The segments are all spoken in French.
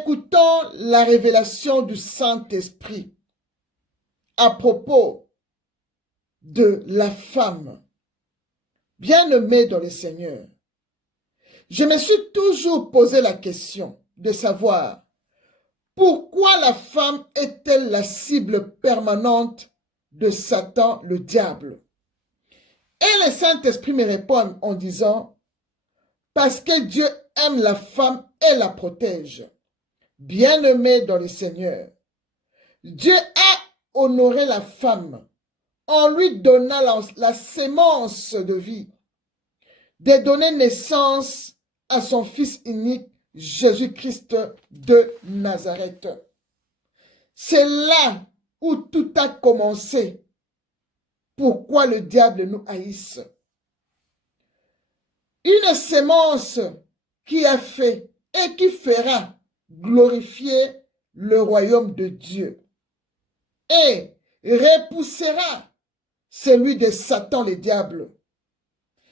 Écoutons la révélation du Saint-Esprit à propos de la femme bien-aimée dans le Seigneur. Je me suis toujours posé la question de savoir pourquoi la femme est-elle la cible permanente de Satan, le diable? Et le Saint-Esprit me répond en disant, parce que Dieu aime la femme et la protège. Bien-aimée dans le Seigneur, Dieu a honoré la femme en lui donnant la sémence de vie, de donner naissance à son Fils unique, Jésus-Christ de Nazareth. C'est là où tout a commencé. Pourquoi le diable nous haïsse? Une sémence qui a fait et qui fera glorifier le royaume de Dieu et repoussera celui de Satan le diable.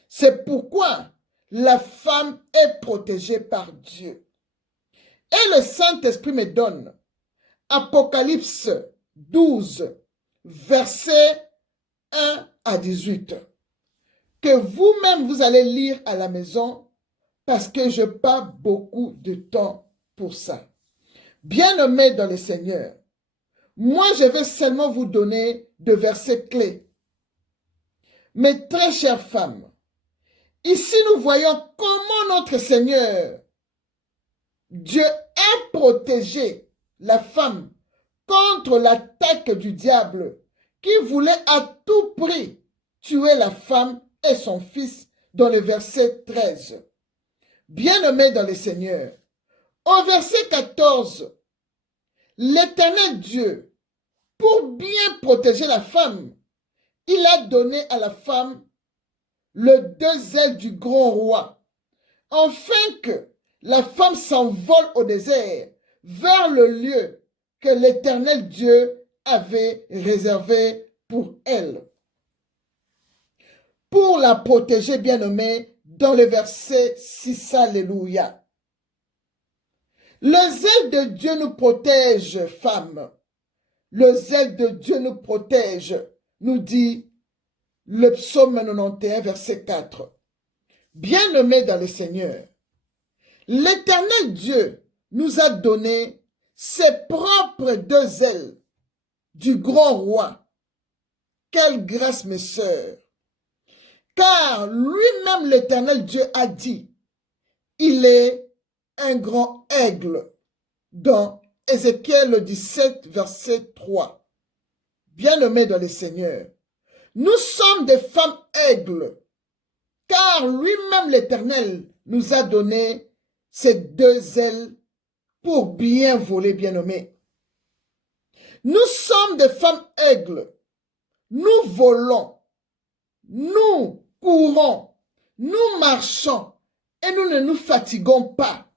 C'est pourquoi la femme est protégée par Dieu. Et le Saint-Esprit me donne Apocalypse 12, versets 1 à 18, que vous-même vous allez lire à la maison parce que je n'ai pas beaucoup de temps pour ça. Bien-aimés dans le Seigneur, moi je vais seulement vous donner de versets clés. Mes très chères femmes, ici nous voyons comment notre Seigneur, Dieu a protégé la femme contre l'attaque du diable qui voulait à tout prix tuer la femme et son fils dans le verset 13. Bien-aimés dans le Seigneur, au verset 14, l'Éternel Dieu, pour bien protéger la femme, il a donné à la femme le deux ailes du grand roi, afin que la femme s'envole au désert vers le lieu que l'Éternel Dieu avait réservé pour elle. Pour la protéger, bien-aimée, dans le verset 6, alléluia. Le zèle de Dieu nous protège, femme. Le zèle de Dieu nous protège, nous dit le psaume 91, verset 4. Bien-aimés dans le Seigneur, l'Éternel Dieu nous a donné ses propres deux ailes du grand roi. Quelle grâce, mes sœurs! Car lui-même l'Éternel Dieu a dit, il est un grand aigle dans Ézéchiel 17, verset 3. Bien-aimés dans le Seigneur, nous sommes des femmes aigles, car lui-même l'Éternel nous a donné ces deux ailes pour bien voler, bien-aimés. Nous sommes des femmes aigles, nous volons, nous courons, nous marchons et nous ne nous fatiguons pas.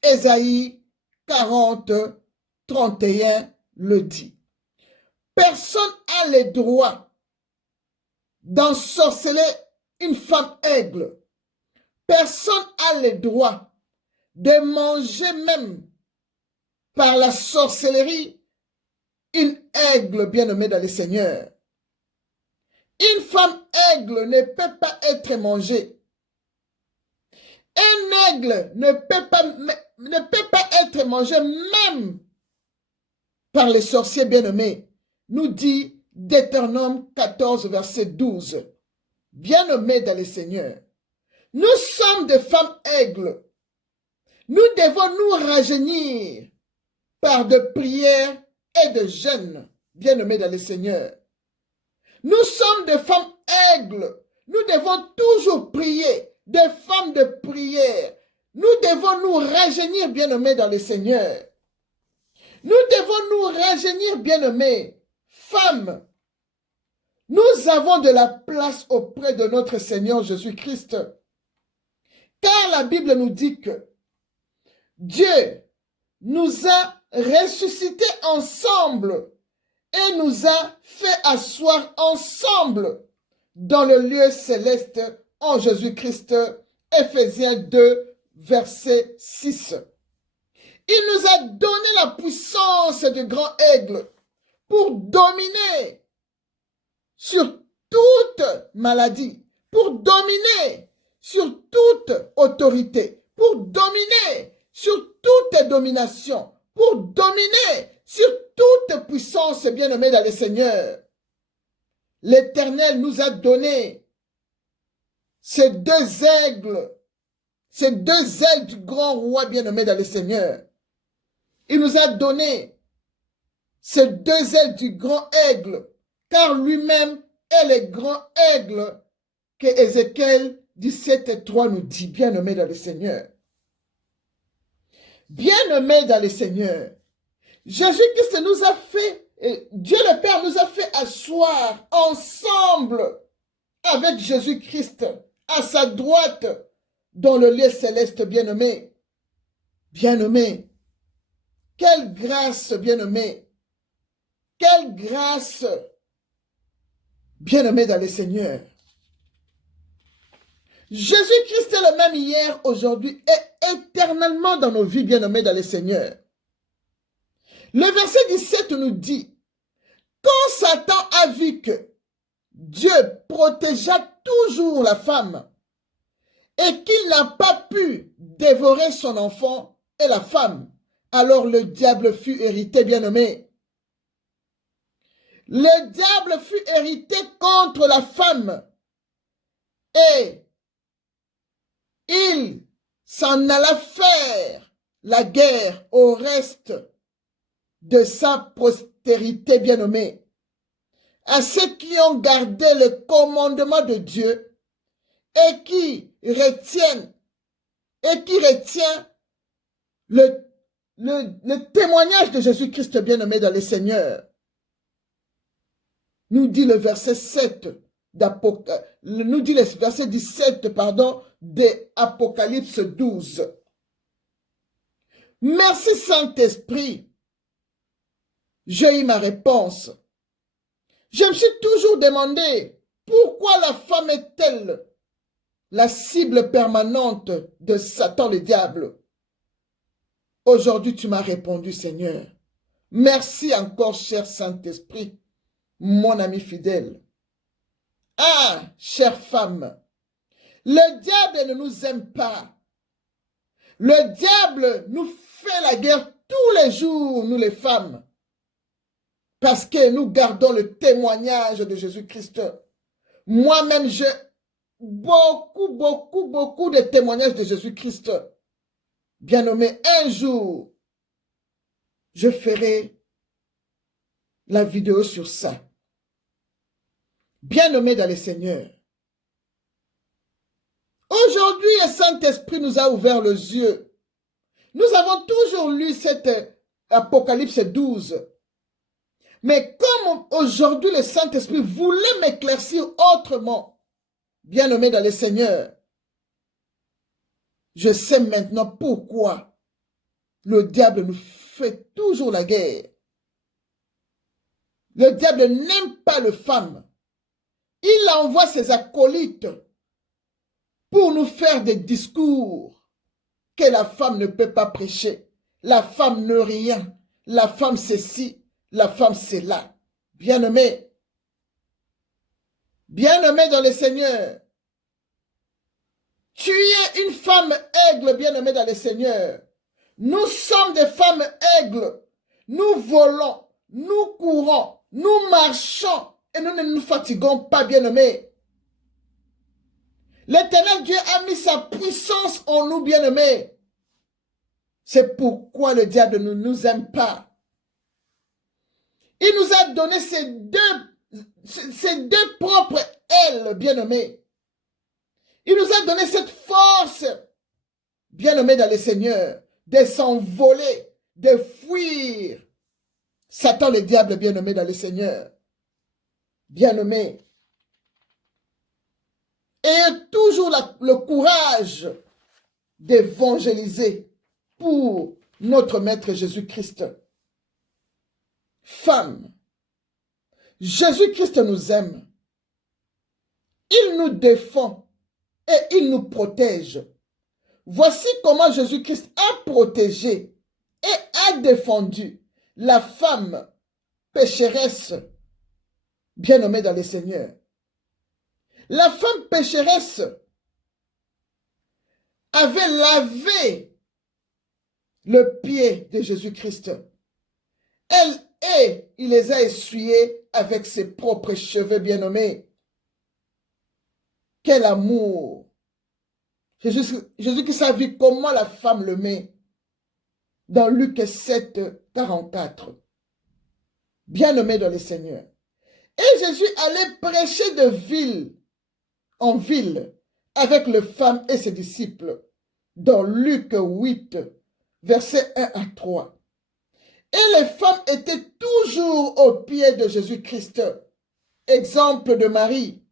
Ésaïe 40, 31 le dit. Personne n'a le droit d'ensorceler une femme aigle. Personne n'a le droit de manger même par la sorcellerie une aigle bien-aimée dans le Seigneur. Une femme aigle ne peut pas être mangée. Un aigle ne peut pas être mangé même par les sorciers bien-aimés, nous dit Deutéronome 14, verset 12. Bien-aimés dans le Seigneur, nous sommes des femmes aigles. Nous devons nous rajeunir par de prières et de jeûnes, bien-aimés dans le Seigneur. Nous sommes des femmes aigles. Nous devons toujours prier, des femmes de prière. Nous devons nous rajeunir, bien-aimés dans le Seigneur. Nous devons nous rajeunir, bien-aimés. Femmes, nous avons de la place auprès de notre Seigneur Jésus-Christ. Car la Bible nous dit que Dieu nous a ressuscités ensemble et nous a fait asseoir ensemble dans le lieu céleste en Jésus-Christ. Éphésiens 2, verset 6. Il nous a donné la puissance du grand aigle pour dominer sur toute maladie, pour dominer sur toute autorité, pour dominer sur toute domination, pour dominer sur toute puissance, bien-aimés dans le Seigneur. L'Éternel nous a donné ces deux ailes du grand roi bien-aimé dans le Seigneur. Il nous a donné ces deux ailes du grand aigle, car lui-même est le grand aigle que Ézéchiel 17:3 nous dit, bien-aimé dans le Seigneur. Bien-aimé dans le Seigneur, Jésus-Christ nous a fait, Dieu le Père nous a fait asseoir ensemble avec Jésus-Christ à sa droite dans le lieu céleste, bien-aimé. Bien-aimé, quelle grâce, bien-aimé. Quelle grâce, bien-aimé dans le Seigneur. Jésus-Christ est le même hier, aujourd'hui et éternellement dans nos vies, bien-aimés dans le Seigneur. Le verset 17 nous dit, quand Satan a vu que Dieu protégea toujours la femme et qu'il n'a pas pu dévorer son enfant et la femme, alors le diable fut irrité, bien-aimé. Le diable fut irrité contre la femme et il s'en alla faire la guerre au reste de sa postérité bien-aimée, à ceux qui ont gardé le commandement de Dieu et qui retient le témoignage de Jésus-Christ bien-aimé dans le Seigneur. Nous dit le verset 7 nous dit le verset 17, de Apocalypse 12. Merci Saint-Esprit. J'ai eu ma réponse. Je me suis toujours demandé pourquoi la femme est-elle la cible permanente de Satan le diable. Aujourd'hui, tu m'as répondu, Seigneur. Merci encore, cher Saint-Esprit, mon ami fidèle. Ah, chère femme, le diable ne nous aime pas. Le diable nous fait la guerre tous les jours, nous les femmes, parce que nous gardons le témoignage de Jésus-Christ. Moi-même, j'ai beaucoup de témoignages de Jésus-Christ. Bien-aimé, un jour, je ferai la vidéo sur ça. Bien-aimé dans le Seigneur. Aujourd'hui, le Saint-Esprit nous a ouvert les yeux. Nous avons toujours lu cet Apocalypse 12. Mais comme aujourd'hui le Saint-Esprit voulait m'éclaircir autrement, bien-aimé dans le Seigneur, je sais maintenant pourquoi le diable nous fait toujours la guerre. Le diable n'aime pas les femmes. Il envoie ses acolytes pour nous faire des discours que la femme ne peut pas prêcher. La femme ne rien. La femme c'est ci, la femme c'est là. Bien-aimé. Bien-aimé dans le Seigneur. Tu es une femme aigle, bien-aimée dans le Seigneur. Nous sommes des femmes aigles. Nous volons, nous courons, nous marchons et nous ne nous fatiguons pas, bien-aimés. L'Éternel Dieu a mis sa puissance en nous, bien-aimés. C'est pourquoi le diable ne nous aime pas. Il nous a donné ces deux propres ailes, bien-aimés. Il nous a donné cette force, bien-aimés dans le Seigneur, de s'envoler, de fuir Satan le diable, bien-aimé dans le Seigneur. Bien-aimé. Ayez toujours le courage d'évangéliser pour notre Maître Jésus-Christ. Femme, Jésus-Christ nous aime. Il nous défend et il nous protège. Voici comment Jésus-Christ a protégé et a défendu la femme pécheresse, bien-aimée dans le Seigneur. La femme pécheresse avait lavé le pied de Jésus-Christ. Il les a essuyés avec ses propres cheveux bien-nommés. Quel amour! Jésus-Christ a vu comment la femme le met dans Luc 7, 44. Bien-aimé dans le Seigneur. Et Jésus allait prêcher de ville en ville avec les femmes et ses disciples dans Luc 8, versets 1 à 3. Et les femmes étaient toujours aux pieds de Jésus-Christ. Exemple de Marie,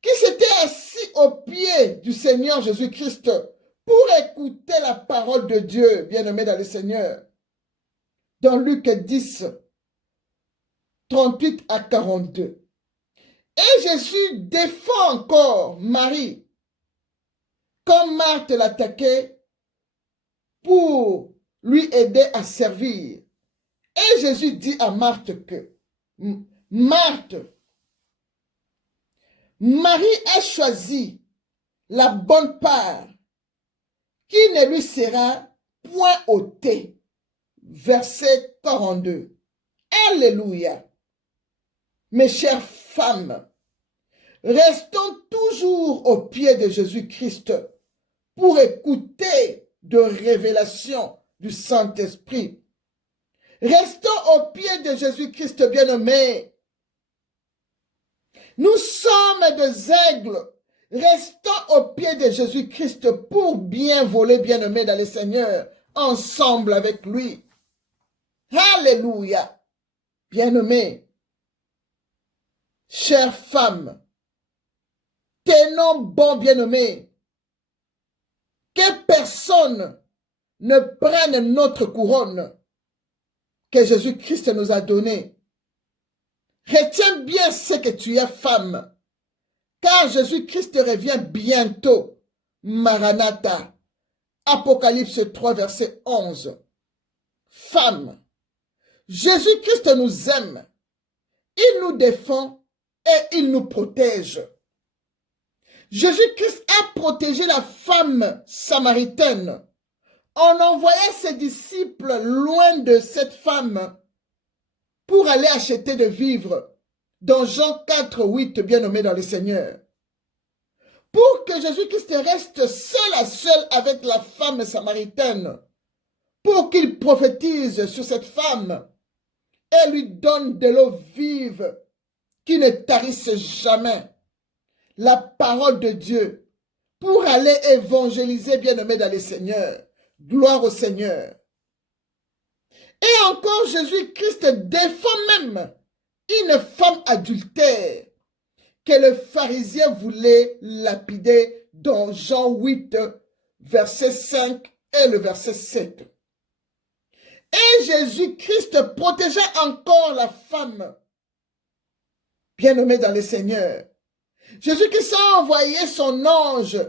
qui s'était assise aux pieds du Seigneur Jésus-Christ pour écouter la parole de Dieu, bien-aimé dans le Seigneur. Dans Luc 10, 38 à 42. Et Jésus défend encore Marie, comme Marthe l'attaquait, pour lui aider à servir. Et Jésus dit à Marthe que, Marthe, Marie a choisi la bonne part qui ne lui sera point ôtée. Verset 42. Alléluia. Mes chères femmes, restons toujours aux pieds de Jésus-Christ pour écouter de révélations du Saint-Esprit. Restons aux pieds de Jésus-Christ bien-aimé. Nous sommes des aigles. Restons aux pieds de Jésus-Christ pour bien voler bien-aimé dans le Seigneur, ensemble avec lui. Alléluia. Bien-aimé, chères femmes, tenons bon bien-aimé, que personne ne prenne notre couronne que Jésus-Christ nous a donnée. Retiens bien ce que tu es, femme, car Jésus-Christ revient bientôt. Maranatha. Apocalypse 3, verset 11. Femme, Jésus-Christ nous aime. Il nous défend et il nous protège. Jésus-Christ a protégé la femme samaritaine en envoyant ses disciples loin de cette femme pour aller acheter de vivres dans Jean 4, 8, bien nommé dans le Seigneur. Pour que Jésus-Christ reste seul à seul avec la femme samaritaine, pour qu'il prophétise sur cette femme et lui donne de l'eau vive qui ne tarisse jamais, la parole de Dieu, pour aller évangéliser bien-aimé dans le Seigneur. Gloire au Seigneur. Et encore Jésus-Christ défend même une femme adultère que le pharisien voulait lapider dans Jean 8, verset 5 et le verset 7. Et Jésus-Christ protégea encore la femme bien-aimée dans le Seigneur. Jésus-Christ a envoyé son ange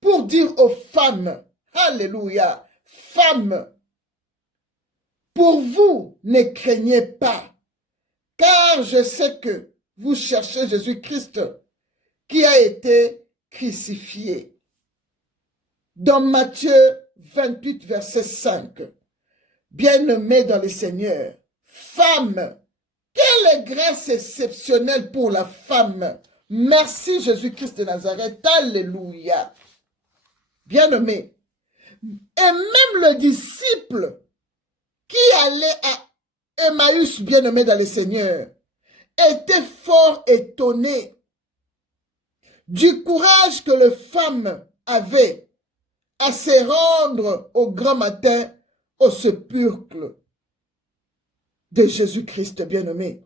pour dire aux femmes, alléluia, femmes, pour vous, ne craignez pas, car je sais que vous cherchez Jésus-Christ qui a été crucifié. Dans Matthieu 28, verset 5, bien-aimés dans le Seigneur, femme, quelle grâce exceptionnelle pour la femme. Merci Jésus-Christ de Nazareth, alléluia. Bien-aimés, et même le disciple qui allait à Emmaüs, bien-aimé dans le Seigneur, était fort étonné du courage que les femmes avaient à se rendre au grand matin au sépulcre de Jésus-Christ, bien-aimé.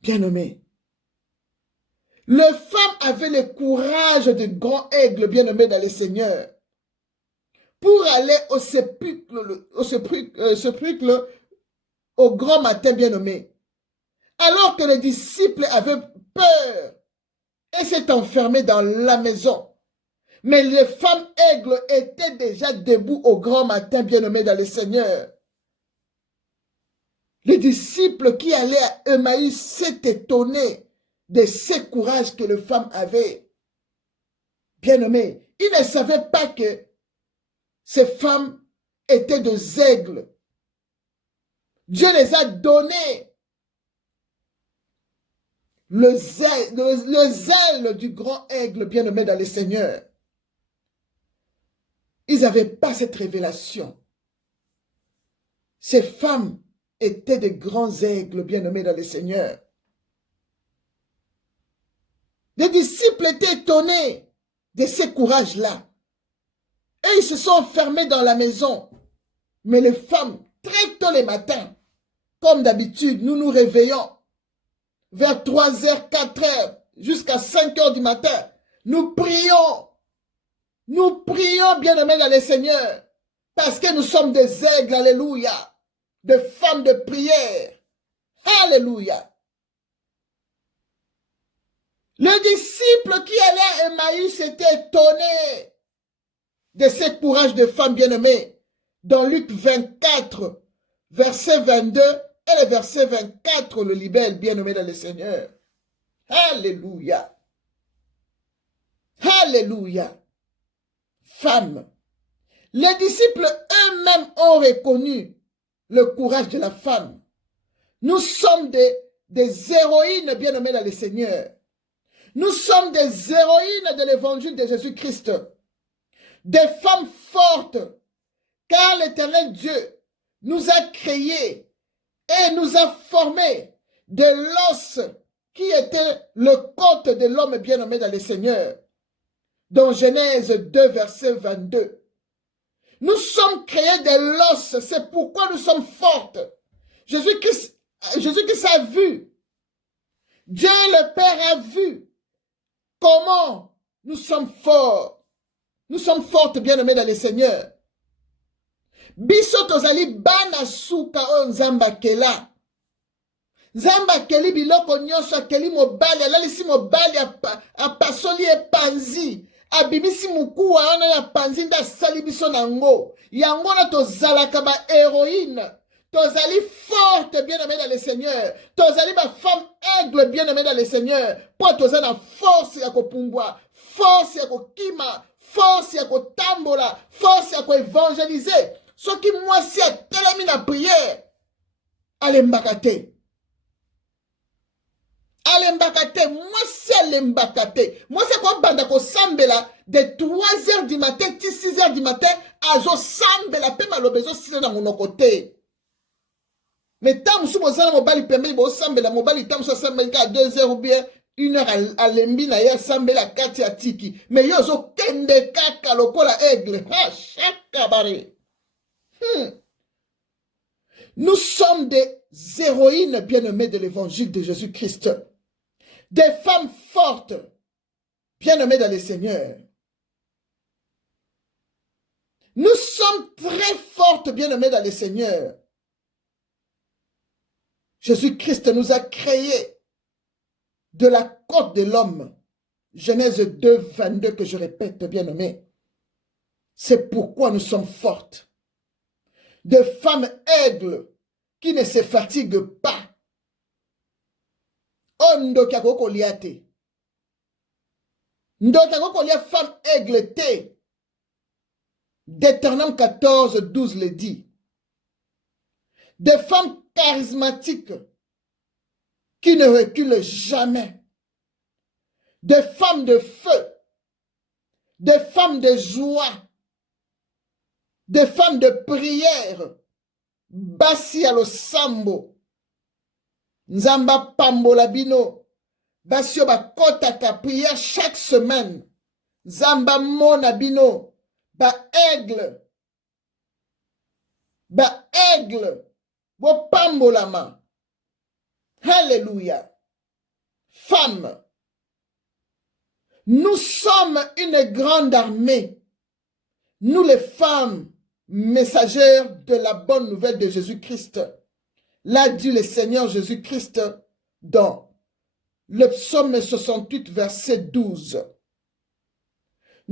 Bien-aimé. Les femmes avaient le courage de grands aigles, bien-aimés dans le Seigneur, pour aller au sépulcre, au grand matin, bien-aimé. Alors que les disciples avaient peur et s'étaient enfermés dans la maison. Mais les femmes aigles étaient déjà debout au grand matin, bien-aimés dans le Seigneur. Les disciples qui allaient à Emmaüs s'étaient étonnés de ce courage que les femmes avaient. Bien-aimés, ils ne savaient pas que ces femmes étaient des aigles. Dieu les a donné le zèle du grand aigle, bien-aimé dans le Seigneur. Ils n'avaient pas cette révélation. Ces femmes étaient de grands aigles, bien-aimés dans le Seigneur. Les disciples étaient étonnés de ce courage-là. Et ils se sont enfermés dans la maison. Mais les femmes, très tôt le matin, comme d'habitude, nous nous réveillons vers 3h, 4h, jusqu'à 5h du matin. Nous prions. Nous prions, bien-aimés dans le Seigneur, parce que nous sommes des aigles, alléluia, des femmes de prière. Alléluia. Les disciples qui allaient à Emmaüs étaient étonnés de ce courage de femmes bien-aimées. Dans Luc 24, verset 22 et le verset 24, le libelle, bien-aimé dans le Seigneur. Alléluia. Alléluia. Femmes. Les disciples eux-mêmes ont reconnu le courage de la femme. Nous sommes des héroïnes bien-aimées dans le Seigneur. Nous sommes des héroïnes de l'évangile de Jésus-Christ. Des femmes fortes, car l'Éternel Dieu nous a créés et nous a formés de l'os qui était le côte de l'homme bien-aimé dans le Seigneur. Dans Genèse 2, verset 22. Nous sommes créés de l'os, c'est pourquoi nous sommes fortes. Jésus-Christ a vu. Dieu le Père a vu comment nous sommes forts. Nous sommes fortes, bien-aimés dans le Seigneur. Biso tozali bana suka o nzamba kela. Nzamba keli biloko nyonso akeli mobali, alalisi mobali apasoli epanzi. Abimisi mukuwa wana ya panzi nda sali biso nango. Yango na tozalaka ba héroïne. Tozali forte, bien-aimé dans le Seigneur. Tozali ba femme aigle, bien-aimé dans le Seigneur. Pour tozali na force ya kopumbwa, force ya kokima, force ya kotambola, force ya koevangeliser. Soki mwasi atelemi na prière, alembaka te. Alembaka te, mwasi alembaka te. Mwasi akobanda kosambela de 3h du matin, 6h du matin, azo sambela pe malobezo sile na monoko te. Mais tant que vous avez mobali pembe, vous sambela mobali tant que sambela à 2h ou bien 1h à lembi na ya sambela 4 ya tiki. Mais yo zo kende kaka lokola aigle. Ha, chaka bare. Nous sommes des héroïnes bien-aimées de l'évangile de Jésus-Christ. Des femmes fortes, bien-aimées dans le Seigneur. Nous sommes très fortes, bien-aimées dans le Seigneur. Jésus-Christ nous a créés de la côte de l'homme. Genèse 2, 22, que je répète, bien-aimés. C'est pourquoi nous sommes fortes. De femmes aigles qui ne se fatiguent pas. Ndoki akoko lia te. Ndoki akoko lia femme aigle te. Deutéronome 14, 12 le dit. Des femmes charismatiques qui ne reculent jamais. Des femmes de feu. Des femmes de joie. Des femmes de prière. Basi alo sambo. Nzamba pambola bino. Basi yo bakotaka prière chaque semaine. Nzamba mona bino. Ba aigle. Ba aigle. Bo pambolama. Alléluia. Femmes. Nous sommes une grande armée. Nous les femmes. Messagère de la bonne nouvelle de Jésus-Christ. L'a dit le Seigneur Jésus-Christ dans le psaume 68, verset 12.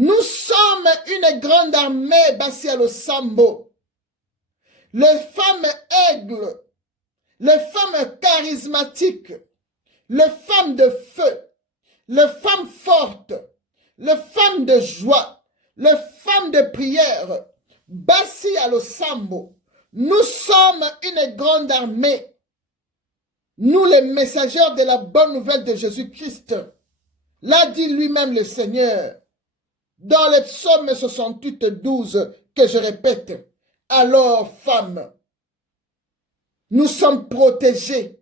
Nous sommes une grande armée, Bassi Alosambo. Les femmes aigles, les femmes charismatiques, les femmes de feu, les femmes fortes, les femmes de joie, les femmes de prière, Bassi Alosambo. Nous sommes une grande armée. Nous, les messagers de la bonne nouvelle de Jésus-Christ. L'a dit lui-même le Seigneur. Dans le psaume 68, 12, que je répète. Alors, femmes, nous sommes protégés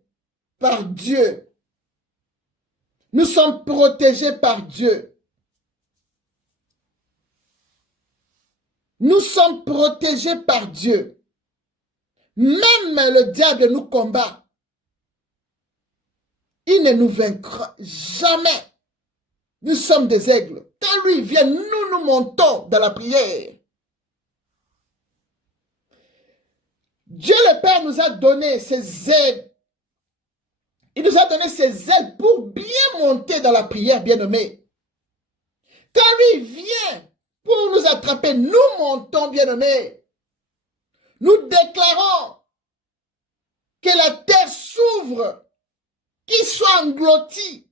par Dieu. Nous sommes protégés par Dieu. Nous sommes protégés par Dieu. Même le diable nous combat. Il ne nous vaincra jamais. Nous sommes des aigles. Quand lui vient, nous montons dans la prière. Dieu le Père nous a donné ses ailes. Il nous a donné ses ailes pour bien monter dans la prière, bien-aimés. Quand lui vient pour nous attraper, nous montons, bien-aimés. Nous déclarons que la terre s'ouvre, qu'il soit englouti.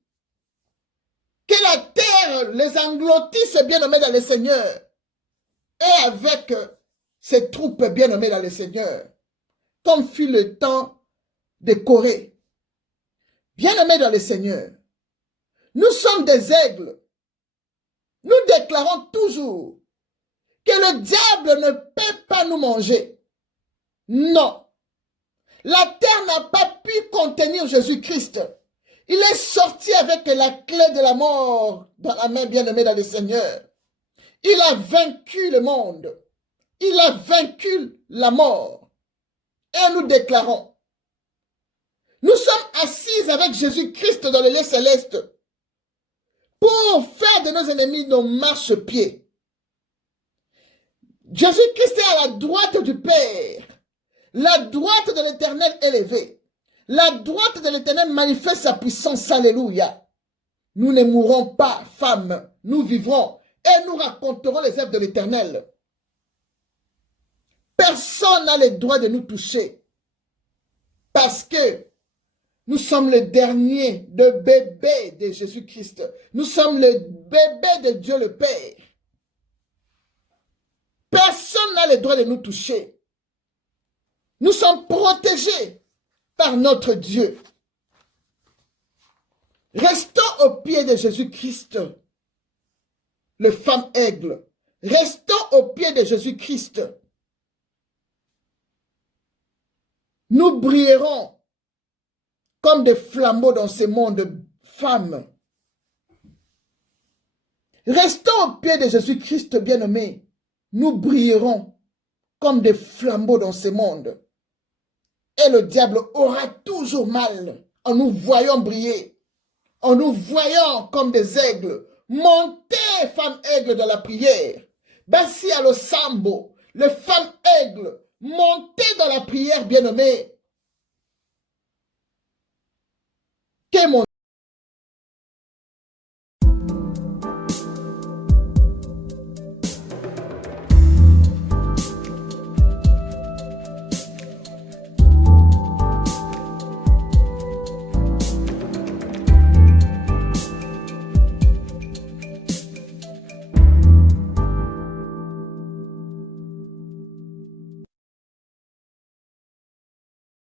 Que la terre les engloutisse, bien-aimés dans le Seigneur. Et avec ses troupes bien-aimées dans le Seigneur. Comme fut le temps de Corée. Bien-aimés dans le Seigneur. Nous sommes des aigles. Nous déclarons toujours que le diable ne peut pas nous manger. Non. La terre n'a pas pu contenir Jésus-Christ. Il est sorti avec la clé de la mort dans la main, bien-aimée dans le Seigneur. Il a vaincu le monde. Il a vaincu la mort. Et nous déclarons, nous sommes assis avec Jésus-Christ dans le lieu céleste pour faire de nos ennemis nos marchepieds. Jésus-Christ est à la droite du Père, la droite de l'Éternel élevée. La droite de l'Éternel manifeste sa puissance, alléluia. Nous ne mourrons pas, femmes, nous vivrons et nous raconterons les œuvres de l'Éternel. Personne n'a le droit de nous toucher parce que nous sommes le dernier de bébé de Jésus-Christ. Nous sommes le bébé de Dieu le Père. Personne n'a le droit de nous toucher. Nous sommes protégés par notre Dieu. Restons au pied de Jésus-Christ, le femme aigle. Restons au pied de Jésus-Christ. Nous brillerons comme des flambeaux dans ce monde, femmes. Restons au pied de Jésus-Christ, bien-aimés. Nous brillerons comme des flambeaux dans ce monde. Et le diable aura toujours mal en nous voyant briller, en nous voyant comme des aigles. Montez, femmes aigles, dans la prière. Bassi Alosambo, les femmes aigles, montez dans la prière, bien-aimées. Que mon